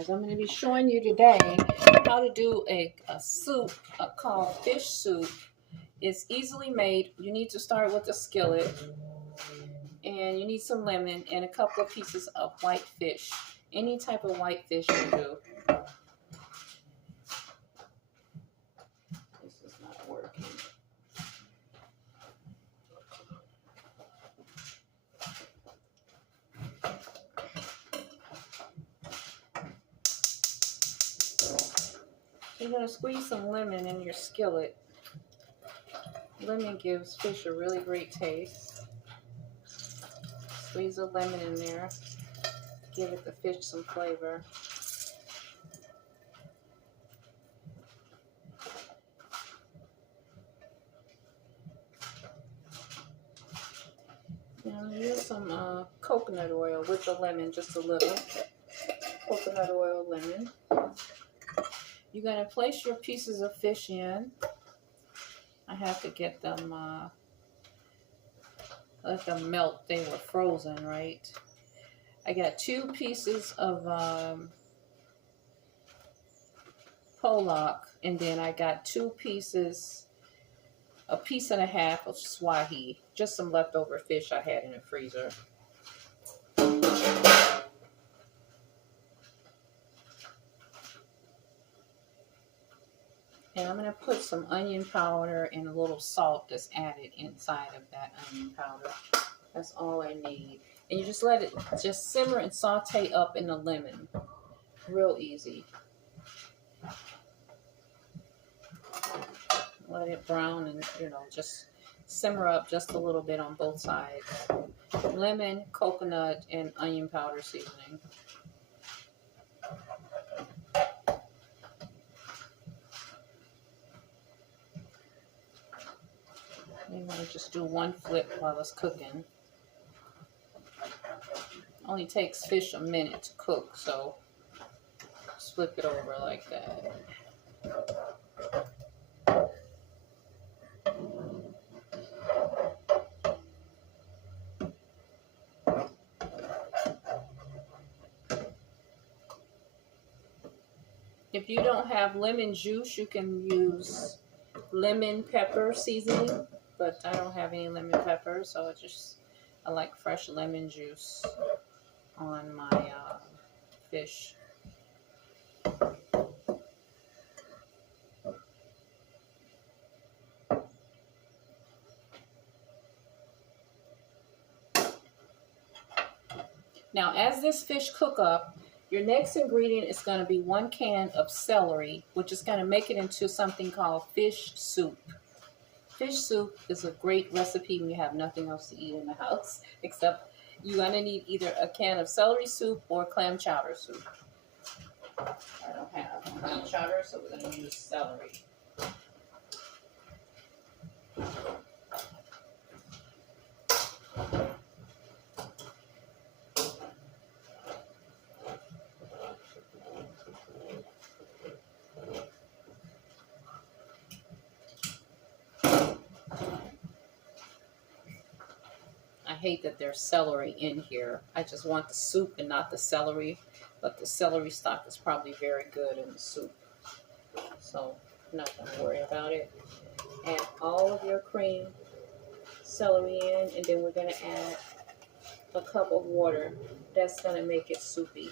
guys, I'm going to be showing you today how to do a soup called fish soup. It's easily made. You need to start with a skillet, and you need some lemon and a couple of pieces of white fish. Any type of white fish will do. This is not working. You're going to squeeze some lemon in your skillet. Lemon gives fish a really great taste. Squeeze a lemon in there. Give the fish some flavor. Now use some coconut oil with the lemon, just a little. Coconut oil, lemon. You're going to place your pieces of fish in. I have to get them, let them melt. They were frozen, right? I got 2 pieces of pollock, and then I got 2 pieces, a piece and a half of swahi. Just some leftover fish I had in the freezer. And I'm going to put some onion powder and a little salt that's added inside of that onion powder. That's all I need. And you just let it just simmer and saute up in the lemon. Real easy. Let it brown and, just simmer up just a little bit on both sides. Lemon, coconut, and onion powder seasoning. You want to just do 1 flip while it's cooking. Only takes fish a minute to cook, so just flip it over like that. If you don't have lemon juice, you can use lemon pepper seasoning, but I don't have any lemon pepper, so I like fresh lemon juice on my fish. Now, as this fish cook up, your next ingredient is going to be 1 can of celery, which is going to make it into something called fish soup. Fish soup is a great recipe when you have nothing else to eat in the house, except you're going to need either a can of celery soup or clam chowder soup. I don't have clam chowder, so we're going to use celery. I hate that there's celery in here. I just want the soup and not the celery, but the celery stock is probably very good in the soup, so I'm not going to worry about it. Add all of your cream celery in, and then we're going to add a cup of water. That's going to make it soupy.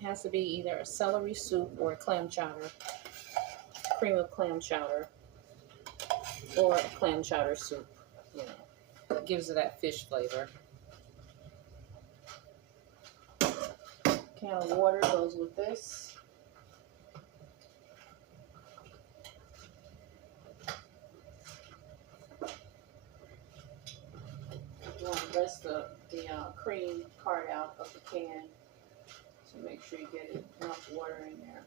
It has to be either a celery soup or a clam chowder, cream of clam chowder, or a clam chowder soup. It gives it that fish flavor. Can of water goes with this. You want to rest the cream part out of the can. So make sure you get enough water in there.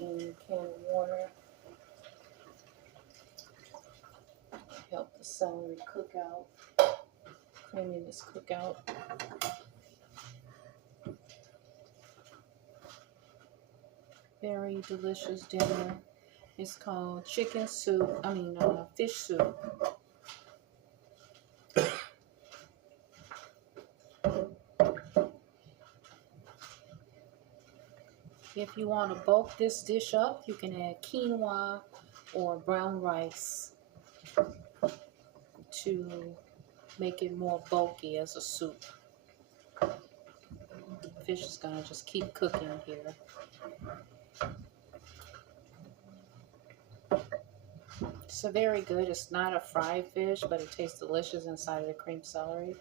In a can of water. celery cookout, creaminess cookout. Very delicious dinner. It's called chicken soup, fish soup. If you want to bulk this dish up, you can add quinoa or brown rice to make it more bulky as a soup. Fish is going to just keep cooking here. It's very good. It's not a fried fish, but it tastes delicious inside of the cream celery.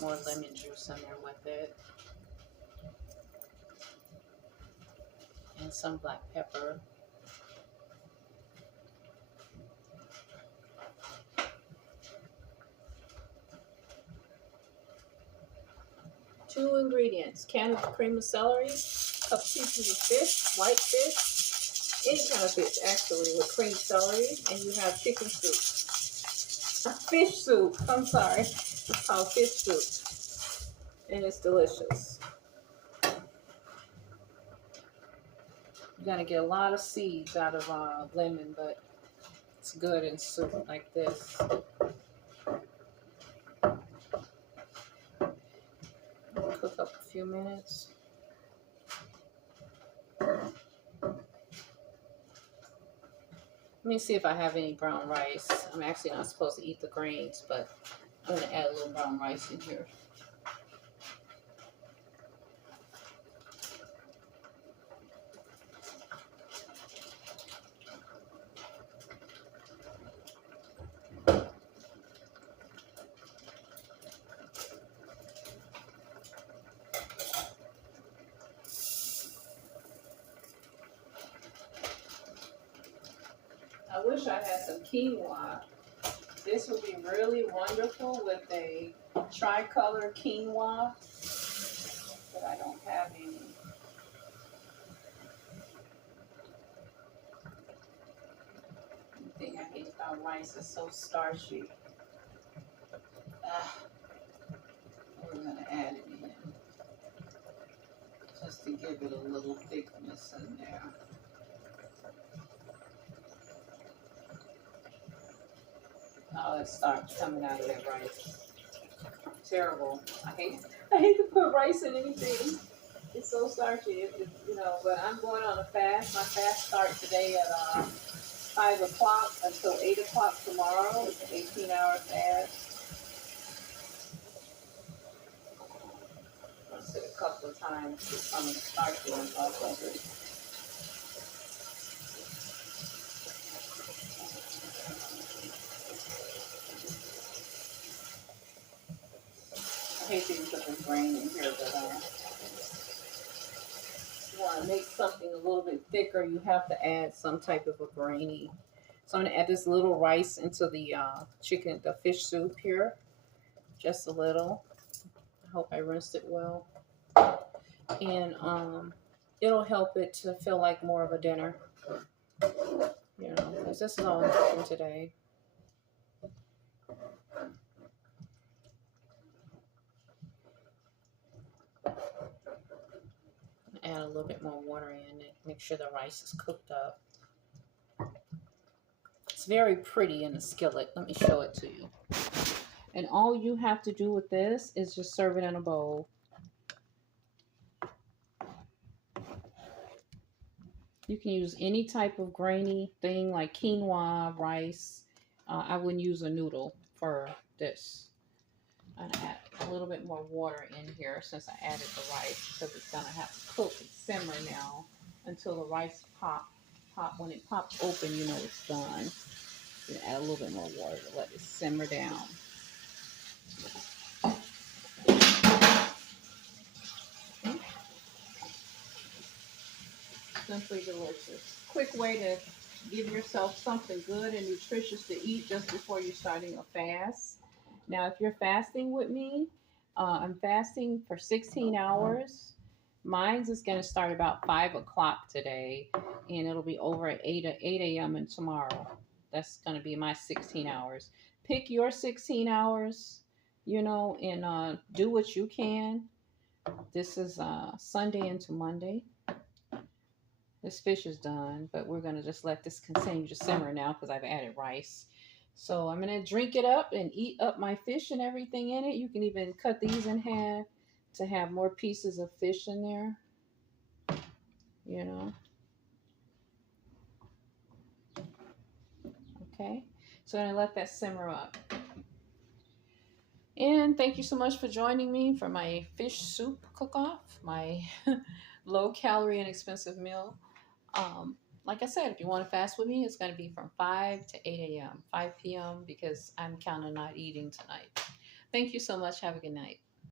More lemon juice in there with it, and some black pepper. Two ingredients: can of cream of celery, couple pieces of fish, white fish, any kind of fish actually, with cream celery, and you have chicken soup. Fish soup, I'm sorry. It's called fish soup, and it's delicious. You're gonna get a lot of seeds out of lemon, but it's good in soup like this. Cook up a few minutes. Let me see if I have any brown rice. I'm actually not supposed to eat the grains, but I'm gonna add a little brown rice in here. I wish I had some quinoa. This would be really wonderful with a tricolor quinoa, but I don't have any. The thing I hate about rice is so starchy. We're going to add it in just to give it a little thickness in there. Oh, that starch coming out of that rice. Terrible. I hate to put rice in anything. It's so starchy, but I'm going on a fast. My fast starts today at 5 o'clock until 8 o'clock tomorrow. It's an 18-hour fast. I'll sit a couple of times to get some of the starchiness off of it. I hate to put this grain in here, but if you want to make something a little bit thicker, you have to add some type of a grainy. So I'm going to add this little rice into the the fish soup here. Just a little. I hope I rinsed it well. And it'll help it to feel like more of a dinner. Because this is all I'm cooking today. Add a little bit more water in it. Make sure the rice is cooked up. It's very pretty in the skillet. Let me show it to you. And all you have to do with this is just serve it in a bowl. You can use any type of grainy thing like quinoa, rice. I wouldn't use a noodle for this. I'm going to add a little bit more water in here since I added the rice, because it's going to have to cook and simmer now until the rice pops when it pops open, you know it's done. You add a little bit more water to let it simmer down. Simply delicious. Quick way to give yourself something good and nutritious to eat just before you're starting a fast. Now, if you're fasting with me, I'm fasting for 16 hours. Mine's is going to start about 5 o'clock today, and it'll be over at 8 a.m. and tomorrow. That's going to be my 16 hours. Pick your 16 hours, you know, and do what you can. This is Sunday into Monday. This fish is done, but we're going to just let this continue to simmer now because I've added rice. So I'm going to drink it up and eat up my fish and everything in it. You can even cut these in half to have more pieces of fish in there, you know. Okay, so I'm going to let that simmer up. And thank you so much for joining me for my fish soup cook-off, my low-calorie and expensive meal. Like I said, if you want to fast with me, it's going to be from 5 to 8 a.m., 5 p.m., because I'm counting on not eating tonight. Thank you so much. Have a good night.